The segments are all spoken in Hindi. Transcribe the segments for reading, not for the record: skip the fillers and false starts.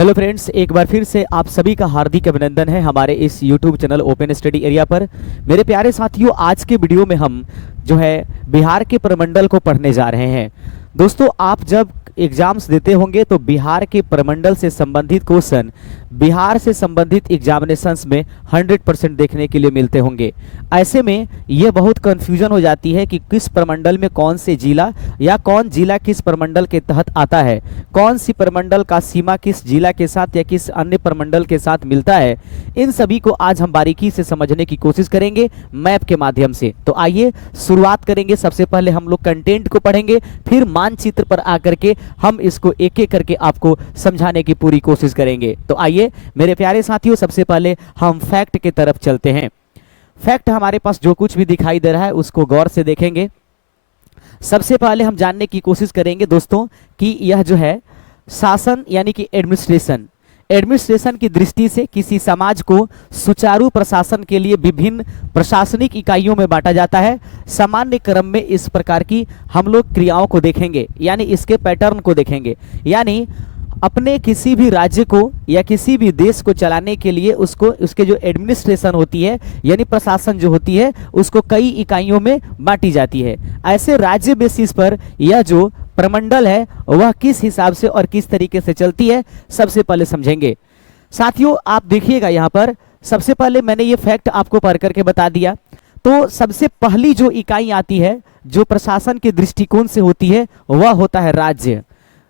हेलो फ्रेंड्स, एक बार फिर से आप सभी का हार्दिक अभिनंदन है हमारे इस YouTube channel open study area पर। मेरे प्यारे साथियों, आज के वीडियो में हम जो है बिहार के प्रमंडल को पढ़ने जा रहे हैं। दोस्तों, आप जब एग्जाम्स देते होंगे तो बिहार के प्रमंडल से संबंधित क्वेश्चन बिहार से संबंधित एग्जामिनेशंस में 100% देखने के लिए मिलते होंगे। ऐसे में ये बहुत कंफ्यूजन हो जाती है कि किस प्रमंडल में कौन से जिला या कौन जिला किस प्रमंडल के तहत आता है, कौन सी प्रमंडल का सीमा किस जिला के साथ या किस अन्य प्रमंडल के साथ मिलता है। इन सभी को आज हम बारीकी से समझने की कोशिश करेंगे मैप के माध्यम से। तो आइए शुरुआत करेंगे। सबसे पहले हम लोग कंटेंट को पढ़ेंगे, फिर मानचित्र पर आकर के हम इसको एक एक करके आपको समझाने की पूरी कोशिश करेंगे। तो आइए मेरे प्यारे साथियों, सबसे पहले हम फैक्ट की तरफ चलते हैं। फैक्ट हमारे पास जो कुछ भी दिखाई दे रहा है उसको गौर से देखेंगे। सबसे पहले हम जानने की कोशिश करेंगे दोस्तों कि यह जो है शासन यानी कि एडमिनिस्ट्रेशन की दृष्टि से किसी समाज को सुचारू प्रशासन के लिए विभिन्न प्रशासनिक इकाइयों में बांटा जाता है। सामान्य क्रम में इस प्रकार की हम लोग क्रियाओं को देखेंगे, यानी इसके पैटर्न को देखेंगे। यानी अपने किसी भी राज्य को या किसी भी देश को चलाने के लिए उसके जो एडमिनिस्ट्रेशन होती है यानी प्रशासन जो होती है उसको कई इकाइयों में बांटी जाती है। ऐसे राज्य बेसिस पर यह जो प्रमंडल है वह किस हिसाब से और किस तरीके से चलती है सबसे पहले समझेंगे। साथियों, आप देखिएगा यहाँ पर सबसे पहले मैंने ये फैक्ट आपको पढ़ करके बता दिया। तो सबसे पहली जो इकाई आती है जो प्रशासन के दृष्टिकोण से होती है वह होता है राज्य।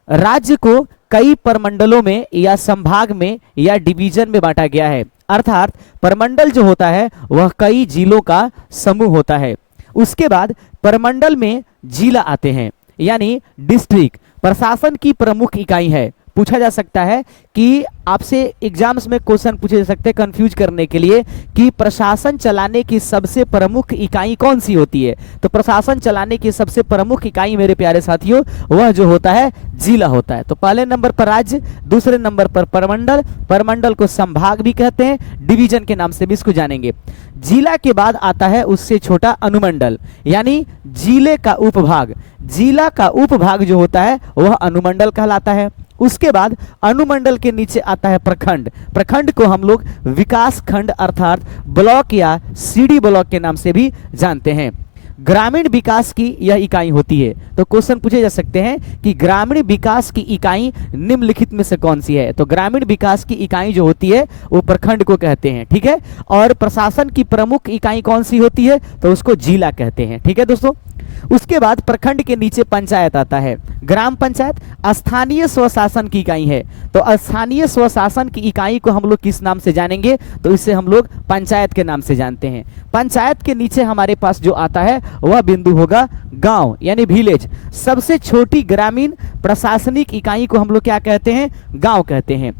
राज्य को कई प्रमंडलों में या संभाग में या डिवीजन में बांटा गया है। अर्थात प्रमंडल जो होता है वह कई जिलों का समूह होता है। उसके बाद प्रमंडल में जिला आते हैं, यानी डिस्ट्रिक्ट प्रशासन की प्रमुख इकाई है। पूछा जा सकता है कि आपसे एग्जाम्स में क्वेश्चन पूछे जा सकते हैं कंफ्यूज करने के लिए कि प्रशासन चलाने की सबसे प्रमुख इकाई कौन सी होती है। तो प्रशासन चलाने की सबसे प्रमुख इकाई मेरे प्यारे साथियों वह जो होता है जिला होता है। तो पहले नंबर पर राज्य, दूसरे नंबर पर प्रमंडल, प्रमंडल को संभाग भी कहते हैं, डिवीजन के नाम से भी इसको जानेंगे। जिला के बाद आता है उससे छोटा अनुमंडल, यानी जिले का उपभाग। जिला का उपभाग जो होता है वह अनुमंडल कहलाता है। उसके बाद अनुमंडल के नीचे आता है प्रखंड। प्रखंड को हम लोग विकास खंड अर्थात ब्लॉक या सीडी ब्लॉक के नाम से भी जानते हैं। ग्रामीण विकास की यह इकाई होती है। तो क्वेश्चन पूछे जा सकते हैं कि ग्रामीण विकास की इकाई निम्नलिखित में से कौन सी है। तो ग्रामीण विकास की इकाई जो होती है वो प्रखंड को कहते हैं, ठीक है। और प्रशासन की प्रमुख इकाई कौन सी होती है तो उसको जिला कहते हैं, ठीक है दोस्तों। उसके बाद प्रखंड के नीचे पंचायत आता है। ग्राम पंचायत स्थानीय स्वशासन की इकाई है। तो स्थानीय स्वशासन की इकाई को हम लोग किस नाम से जानेंगे तो इसे हम लोग पंचायत के नाम से जानते हैं। पंचायत के नीचे हमारे पास जो आता है वह बिंदु होगा गांव यानी विलेज। सबसे छोटी ग्रामीण प्रशासनिक इकाई को हम लोग क्या कहते हैं, गांव कहते हैं।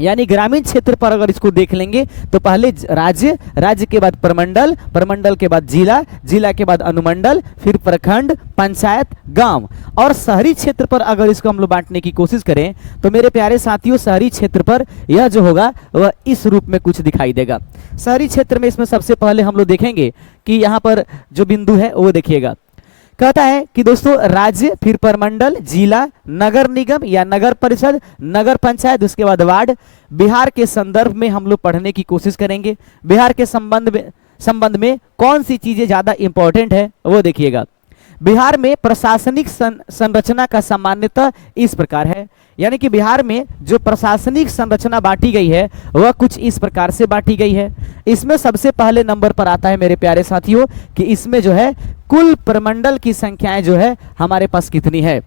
यानी ग्रामीण क्षेत्र पर अगर इसको देख लेंगे तो पहले राज्य, राज्य के बाद प्रमंडल, प्रमंडल के बाद जिला, जिला के बाद अनुमंडल, फिर प्रखंड, पंचायत, गांव। और शहरी क्षेत्र पर अगर इसको हम लोग बांटने की कोशिश करें तो मेरे प्यारे साथियों शहरी क्षेत्र पर यह जो होगा वह इस रूप में कुछ दिखाई देगा। शहरी क्षेत्र में इसमें सबसे पहले हम लोग देखेंगे कि यहाँ पर जो बिंदु है वो देखिएगा, कहता है कि दोस्तों राज्य, फिर प्रमंडल, जिला, नगर निगम या नगर परिषद, नगर पंचायत, उसके बाद वार्ड। बिहार के संदर्भ में हम लोग पढ़ने की कोशिश करेंगे। बिहार के संबंध में कौन सी चीजें ज्यादा इंपॉर्टेंट है वो देखिएगा। बिहार में प्रशासनिक संरचना का सामान्यतः इस प्रकार है, यानी कि बिहार में जो प्रशासनिक संरचना बांटी गई है वह कुछ इस प्रकार से बांटी गई है। इसमें सबसे पहले नंबर पर आता है मेरे प्यारे साथियों कि इसमें जो है कुल प्रमंडल की संख्याएं जो है हमारे पास कितनी है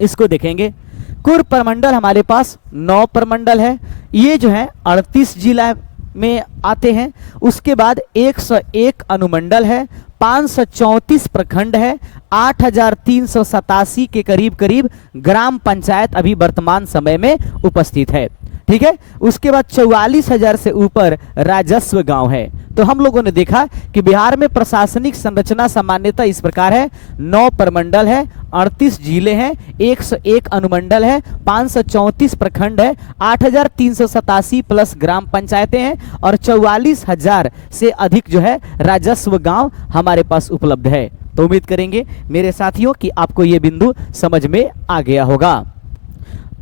इसको देखेंगे। कुल प्रमंडल हमारे पास 9 प्रमंडल है। ये जो है 38 जिला में आते हैं। उसके बाद 101 अनुमंडल है, 534 प्रखंड है, 8387 के करीब ग्राम पंचायत अभी वर्तमान समय में उपस्थित है, ठीक है। उसके बाद 44,000 से ऊपर राजस्व गांव है। तो हम लोगों ने देखा कि बिहार में प्रशासनिक संरचना सामान्यतः इस प्रकार है। 9 प्रमंडल है, 38 जिले हैं, 101 अनुमंडल है, 534 प्रखंड है, 8387 प्लस ग्राम पंचायतें हैं और 44,000 से अधिक जो है राजस्व गांव हमारे पास उपलब्ध है। तो उम्मीद करेंगे मेरे साथियों कि आपको ये बिंदु समझ में आ गया होगा।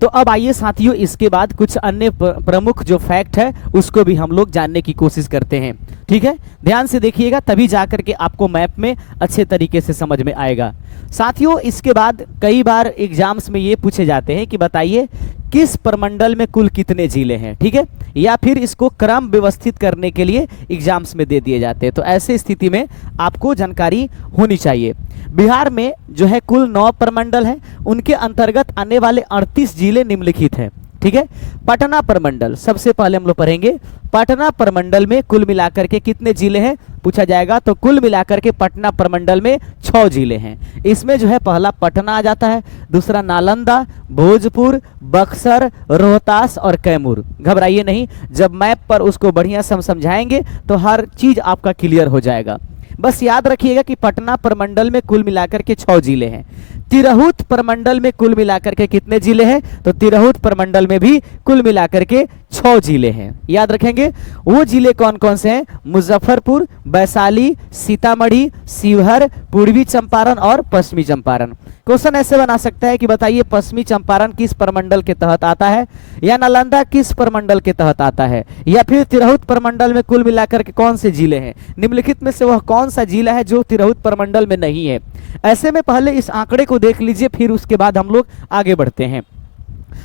तो अब आइए साथियों, इसके बाद कुछ अन्य प्रमुख जो फैक्ट है उसको भी हम लोग जानने की कोशिश करते हैं। ठीक है, ध्यान से देखिएगा, तभी जाकर के आपको मैप में अच्छे तरीके से समझ में आएगा। साथियों, इसके बाद कई बार एग्जाम्स में ये पूछे जाते हैं कि बताइए किस प्रमंडल में कुल कितने जिले हैं। ठीक है, या फिर इसको क्रम व्यवस्थित करने के लिए एग्जाम्स में दे दिए जाते हैं। तो ऐसे स्थिति में आपको जानकारी होनी चाहिए। बिहार में जो है कुल 9 प्रमंडल हैं, उनके अंतर्गत आने वाले 38 जिले निम्नलिखित हैं। ठीक है, पटना प्रमंडल सबसे पहले हम लोग पढ़ेंगे। पटना प्रमंडल में कुल मिलाकर के कितने जिले हैं पूछा जाएगा, तो कुल मिलाकर के पटना प्रमंडल में 6 जिले हैं। इसमें जो है पहला पटना आ जाता है, दूसरा नालंदा, भोजपुर, बक्सर, रोहतास और कैमूर। घबराइए नहीं, जब मैप पर उसको बढ़िया से हम समझाएंगे तो हर चीज आपका क्लियर हो जाएगा। बस याद रखिएगा कि पटना प्रमंडल में कुल मिलाकर के 6 जिले हैं। तिरहुत प्रमंडल में कुल मिलाकर के कितने जिले हैं, तो तिरहुत प्रमंडल में भी कुल मिलाकर के 6 जिले हैं। याद रखेंगे वो जिले कौन कौन से हैं, मुजफ्फरपुर, वैशाली, सीतामढ़ी, शिवहर, पूर्वी चंपारण और पश्चिमी चंपारण। क्वेश्चन ऐसे बना सकता है कि बताइए पश्चिमी चंपारण किस प्रमंडल के तहत आता है, या नालंदा किस प्रमंडल के तहत आता है, या फिर तिरहुत प्रमंडल में कुल मिलाकर के कौन से जिले हैं। निम्नलिखित में से वह कौन सा जिला है जो तिरहुत प्रमंडल में नहीं है। ऐसे में पहले इस आंकड़े को देख लीजिए, फिर उसके बाद हम लोग आगे बढ़ते हैं।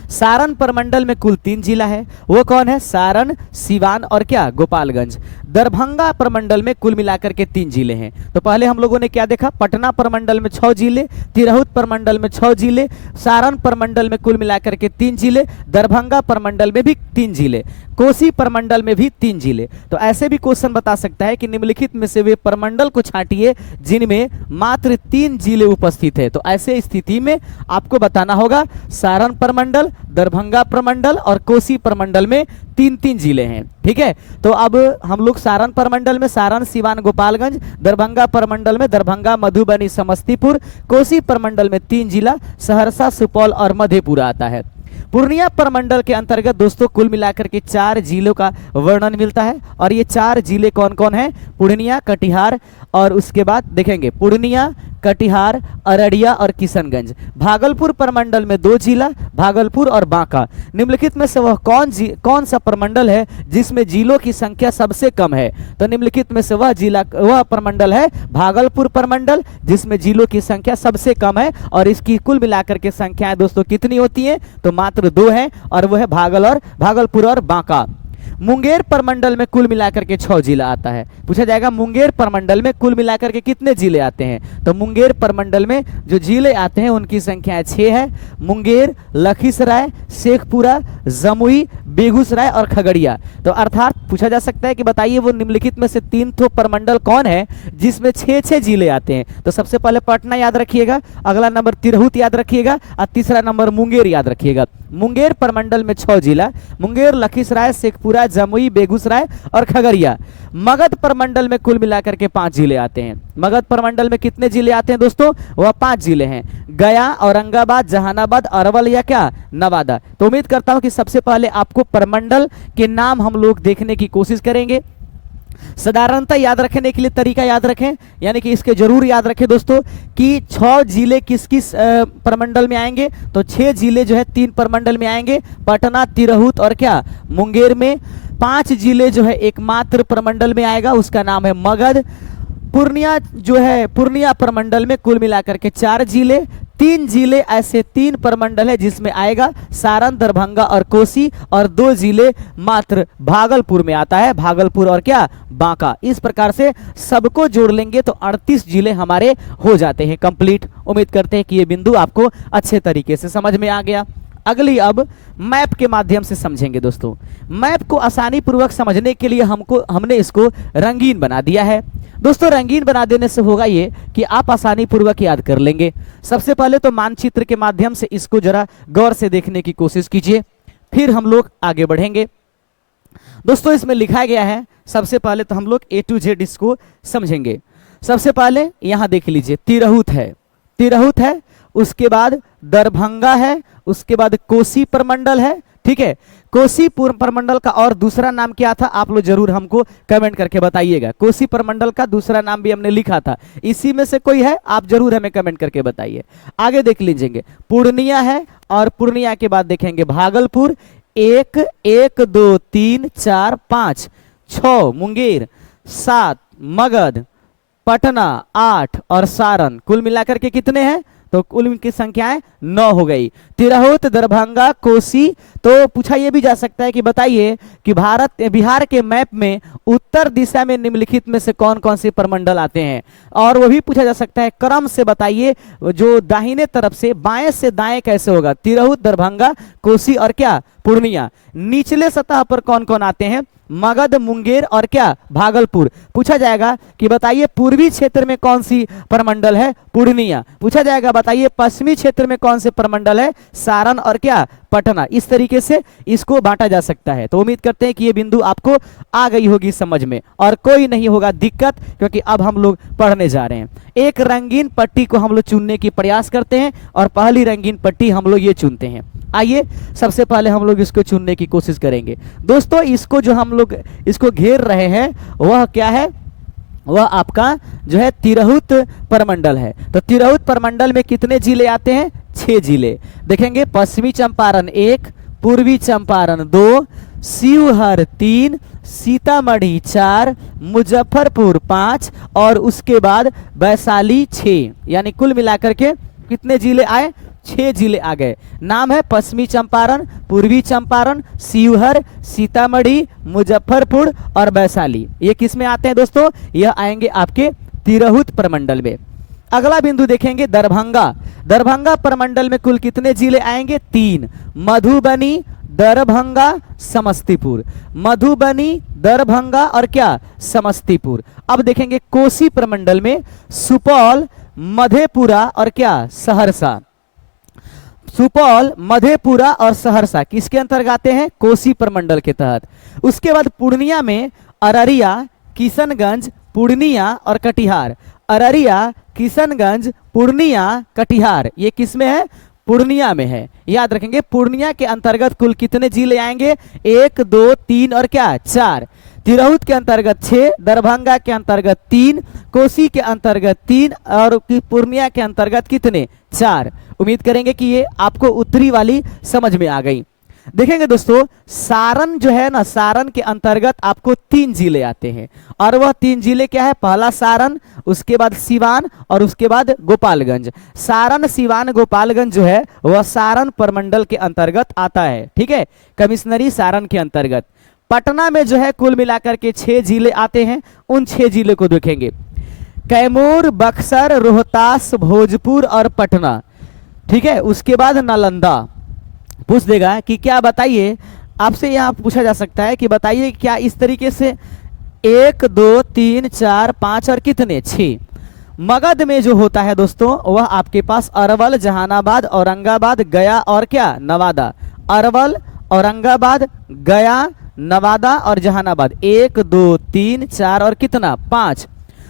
सारण प्रमंडल में कुल 3 जिला है, वो कौन है, सारण, सिवान और क्या, गोपालगंज। दरभंगा प्रमंडल में कुल मिलाकर के 3 जिले हैं। तो पहले हम लोगों ने क्या देखा, पटना प्रमंडल में 6 जिले, तिरहुत प्रमंडल में 6 जिले, सारण प्रमंडल में कुल मिलाकर के 3 जिले, दरभंगा प्रमंडल में भी 3 जिले, कोसी प्रमंडल में भी 3 जिले। तो ऐसे भी क्वेश्चन बता सकता है कि निम्नलिखित में से वे प्रमंडल को छांटिए जिनमें मात्र 3 जिले उपस्थित है। तो ऐसे स्थिति में आपको बताना होगा सारण प्रमंडल, दरभंगा प्रमंडल और कोसी प्रमंडल में 3-3 जिले हैं। ठीक है, तो अब हम लोग सारण प्रमंडल में सारण, सिवान, गोपालगंज, दरभंगा प्रमंडल में दरभंगा, मधुबनी, समस्तीपुर, कोसी प्रमंडल में 3 जिला सहरसा, सुपौल और मधेपुरा आता है। पूर्णिया प्रमंडल के अंतर्गत दोस्तों कुल मिलाकर के 4 जिलों का वर्णन मिलता है, और ये 4 जिले कौन कौन हैं, पूर्णिया, कटिहार और उसके बाद देखेंगे पूर्णिया, कटिहार, अररिया और किशनगंज। भागलपुर प्रमंडल में 2 जिला, भागलपुर और बांका। निम्नलिखित में से वह कौन सा प्रमंडल है जिसमें जिलों की संख्या सबसे कम है, तो निम्नलिखित में से वह प्रमंडल है भागलपुर प्रमंडल, जिसमें जिलों की संख्या सबसे कम है। और इसकी कुल मिलाकर के संख्याएं दोस्तों कितनी होती हैं, तो मात्र 2 है, और वह है भागलपुर और बांका। मुंगेर प्रमंडल में कुल मिलाकर के 6 जिला आता है। पूछा जाएगा मुंगेर प्रमंडल में कुल मिलाकर के कितने जिले आते हैं, तो मुंगेर प्रमंडल में जो जिले आते हैं उनकी संख्या 6 है। मुंगेर, लखीसराय, शेखपुरा, जमुई, बेगूसराय और खगड़िया। तो अर्थात पूछा जा सकता है कि बताइए वो निम्नलिखित में से 3 तो प्रमंडल कौन है जिसमें 6-6 जिले आते हैं। तो सबसे पहले पटना याद रखिएगा, अगला नंबर तिरहुत याद रखिएगा और तीसरा नंबर मुंगेर याद रखिएगा। मुंगेर प्रमंडल में 6 जिला, मुंगेर, लखीसराय, शेखपुरा, जमुई, बेगूसराय और खगड़िया। मगध प्रमंडल में कुल मिलाकर के 5 जिले आते हैं। मगध प्रमंडल में कितने जिले आते हैं दोस्तों, वह 5 जिले हैं, गया, औरंगाबाद, जहानाबाद, अरवल या क्या, नवादा। तो उम्मीद करता हूं कि सबसे पहले आपको प्रमंडल के नाम हम लोग देखने की कोशिश करेंगे। साधारणतः याद रखने के लिए तरीका याद रखें, यानी कि इसके जरूर याद रखें दोस्तों कि 6 जिले किस किस प्रमंडल में आएंगे, तो 6 जिले जो है 3 प्रमंडल में आएंगे, पटना, तिरहुत और क्या, मुंगेर में। 5 जिले जो है एकमात्र प्रमंडल में आएगा, उसका नाम है मगध। पूर्णिया जो है पूर्णिया प्रमंडल में कुल मिलाकर के 4 जिले, 3 जिले ऐसे 3 प्रमंडल है जिसमें आएगा सारण, दरभंगा और कोसी, और 2 जिले मात्र भागलपुर में आता है, भागलपुर और क्या, बांका। इस प्रकार से सबको जोड़ लेंगे तो 38 जिले हमारे हो जाते हैं कंप्लीट। उम्मीद करते हैं कि ये बिंदु आपको अच्छे तरीके से समझ में आ गया। अगली अब मैप के माध्यम से समझेंगे दोस्तों। मैप को आसानी पूर्वक समझने के लिए हमने इसको रंगीन बना दिया है। दोस्तों रंगीन बना देने से होगा ये कि आप आसानी पूर्वक याद कर लेंगे। सबसे पहले तो मानचित्र के माध्यम से इसको जरा गौर से देखने की कोशिश कीजिए, फिर हम लोग आगे बढ़ेंगे। दोस्तों इसमें लिखा गया है, सबसे पहले तो हम लोग A to Z इसको समझेंगे। सबसे पहले यहां देख लीजिए तिरहुत है, उसके बाद दरभंगा है, उसके बाद कोसी प्रमंडल है। ठीक है, कोसी प्रमंडल का और दूसरा नाम क्या था, आप लोग जरूर हमको कमेंट करके बताइएगा। कोसी प्रमंडल का दूसरा नाम भी हमने लिखा था, इसी में से कोई है आप जरूर हमें कमेंट करके बताइए। आगे देख लीजिएंगे, पूर्णिया है और पूर्णिया के बाद देखेंगे भागलपुर, 1 1 2 3 4 5 6 मुंगेर, 7 मगध, पटना 8 और सारण, कुल मिलाकर के कितने हैं, तो कुल इनकी संख्याएं 9 हो गई। तिरहुत, दरभंगा, कोसी। तो पूछा यह भी जा सकता है कि बताइए कि बिहार के मैप में उत्तर दिशा में निम्नलिखित में से कौन कौन से प्रमंडल आते हैं, और वो भी पूछा जा सकता है क्रम से बताइए जो दाहिने तरफ से बाएं से दाएं कैसे होगा, तिरहुत, दरभंगा, कोसी और क्या पूर्णिया। निचले सतह पर कौन कौन आते हैं, मगध, मुंगेर और क्या भागलपुर। पूछा जाएगा कि बताइए पूर्वी क्षेत्र में कौन सी प्रमंडल है, पूर्णिया। पूछा जाएगा बताइए पश्चिमी क्षेत्र में कौन से प्रमंडल है, सारण और क्या पटना। इस तरीके से इसको बांटा जा सकता है। तो उम्मीद करते हैं कि ये बिंदु आपको आ गई होगी समझ में और कोई नहीं होगा दिक्कत, क्योंकि अब हम लोग पढ़ने जा रहे हैं। एक रंगीन पट्टी को हम लोग चुनने की प्रयास करते हैं और पहली रंगीन पट्टी हम लोग ये चुनते हैं। आइए सबसे पहले हम लोग इसको चुनने की कोशिश करेंगे। दोस्तों इसको जो हम लोग इसको घेर रहे हैं वह क्या है, वह आपका जो है तिरहुत प्रमंडल है। तो तिरहुत प्रमंडल में कितने जिले आते हैं, 6 जिले। देखेंगे पश्चिमी चंपारण 1, पूर्वी चंपारण 2, शिवहर 3, सीतामढ़ी 4, मुजफ्फरपुर 5 और उसके बाद वैशाली 6, यानी कुल मिलाकर के कितने जिले आए, 6 जिले आ गए। नाम है पश्चिमी चंपारण, पूर्वी चंपारण, शिवहर, सीतामढ़ी, मुजफ्फरपुर और वैशाली। ये किस में आते हैं दोस्तों, यह आएंगे आपके तिरहुत प्रमंडल में। अगला बिंदु देखेंगे दरभंगा। दरभंगा प्रमंडल में कुल कितने जिले आएंगे, 3, मधुबनी, दरभंगा, समस्तीपुर। मधुबनी, दरभंगा और क्या समस्तीपुर। अब देखेंगे कोसी प्रमंडल में सुपौल, मधेपुरा और क्या सहरसा। सुपौल, मधेपुरा और सहरसा किसके अंतर्गत आते हैं, कोसी प्रमंडल के तहत। उसके बाद पूर्णिया में अररिया, किशनगंज, पूर्णिया और कटिहार। अररिया, किशनगंज, पूर्णिया, कटिहार, ये किस में है, पूर्णिया में है। याद रखेंगे पूर्णिया के अंतर्गत कुल कितने जिले आएंगे, 1 2 3 और क्या 4। तिरहुत के अंतर्गत 6, दरभंगा के अंतर्गत 3, कोसी के अंतर्गत 3 और पूर्णिया के अंतर्गत कितने 4। उम्मीद करेंगे कि ये आपको उत्तरी वाली समझ में आ गई। देखेंगे दोस्तों सारण जो है ना, सारण के अंतर्गत आपको 3 जिले आते हैं और वह 3 जिले क्या है, पहला सारण, उसके बाद सिवान और उसके बाद गोपालगंज। सारण, सिवान, गोपालगंज जो है वह सारण प्रमंडल के अंतर्गत आता है। ठीक है, कमिश्नरी सारण के अंतर्गत। पटना में जो है कुल मिलाकर के 6 जिले आते हैं। उन 6 जिले को देखेंगे, कैमूर, बक्सर, रोहतास, भोजपुर और पटना। ठीक है, उसके बाद नालंदा। पूछ देगा कि क्या बताइए, आपसे यहाँ पूछा जा सकता है कि बताइए क्या इस तरीके से 1 2 3 4 5 और कितने 6। मगध में जो होता है दोस्तों वह आपके पास अरवल, जहानाबाद, औरंगाबाद, गया और क्या नवादा। अरवल, औरंगाबाद, गया, नवादा और जहानाबाद, 1 2 3 4 और कितना 5।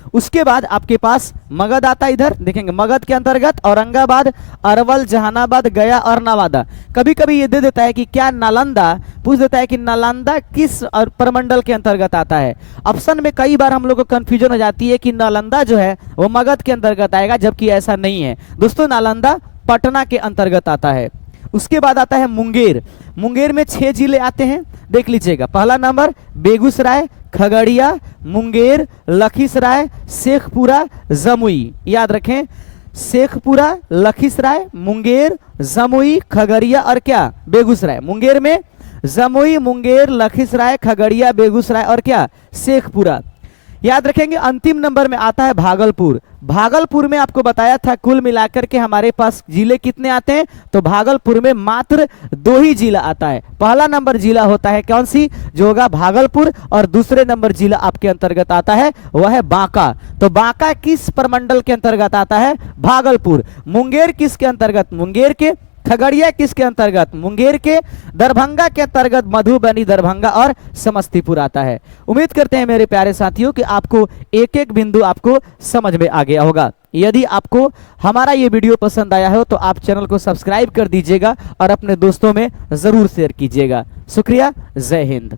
उसके बाद आपके पास मगध आता है। इधर देखेंगे मगध के अंतर्गत औरंगाबाद, अरवल, जहानाबाद, गया और नवादा। कभी कभी ये दे देता है कि क्या नालंदा, पूछ देता है कि नालंदा किस प्रमंडल के अंतर्गत आता है। ऑप्शन में कई बार हम लोग को कंफ्यूजन हो जाती है कि नालंदा जो है वो मगध के अंतर्गत आएगा, जबकि ऐसा नहीं है दोस्तों, नालंदा पटना के अंतर्गत आता है। उसके बाद आता है मुंगेर। मुंगेर में 6 जिले आते हैं, देख लीजिएगा। पहला नंबर बेगूसराय, खगड़िया, मुंगेर, लखीसराय, शेखपुरा, जमुई। याद रखें, शेखपुरा, लखीसराय, मुंगेर, जमुई, खगड़िया और क्या बेगूसराय। मुंगेर में जमुई, मुंगेर, लखीसराय, खगड़िया, बेगूसराय और क्या शेखपुरा। याद रखेंगे अंतिम नंबर में आता है भागलपुर। भागलपुर में आपको बताया था कुल मिलाकर के हमारे पास जिले कितने आते हैं, तो भागलपुर में मात्र 2 ही जिला आता है। पहला नंबर जिला होता है कौन सी, जो होगा भागलपुर, और दूसरे नंबर जिला आपके अंतर्गत आता है वह है बांका। तो बांका किस प्रमंडल के अंतर्गत आता है, भागलपुर। मुंगेर किसके अंतर्गत, मुंगेर के। खगड़िया किसके अंतर्गत, मुंगेर के। दरभंगा के अंतर्गत मधुबनी, दरभंगा और समस्तीपुर आता है। उम्मीद करते हैं मेरे प्यारे साथियों कि आपको एक एक बिंदु आपको समझ में आ गया होगा। यदि आपको हमारा ये वीडियो पसंद आया हो तो आप चैनल को सब्सक्राइब कर दीजिएगा और अपने दोस्तों में ज़रूर शेयर कीजिएगा। शुक्रिया, जय हिंद।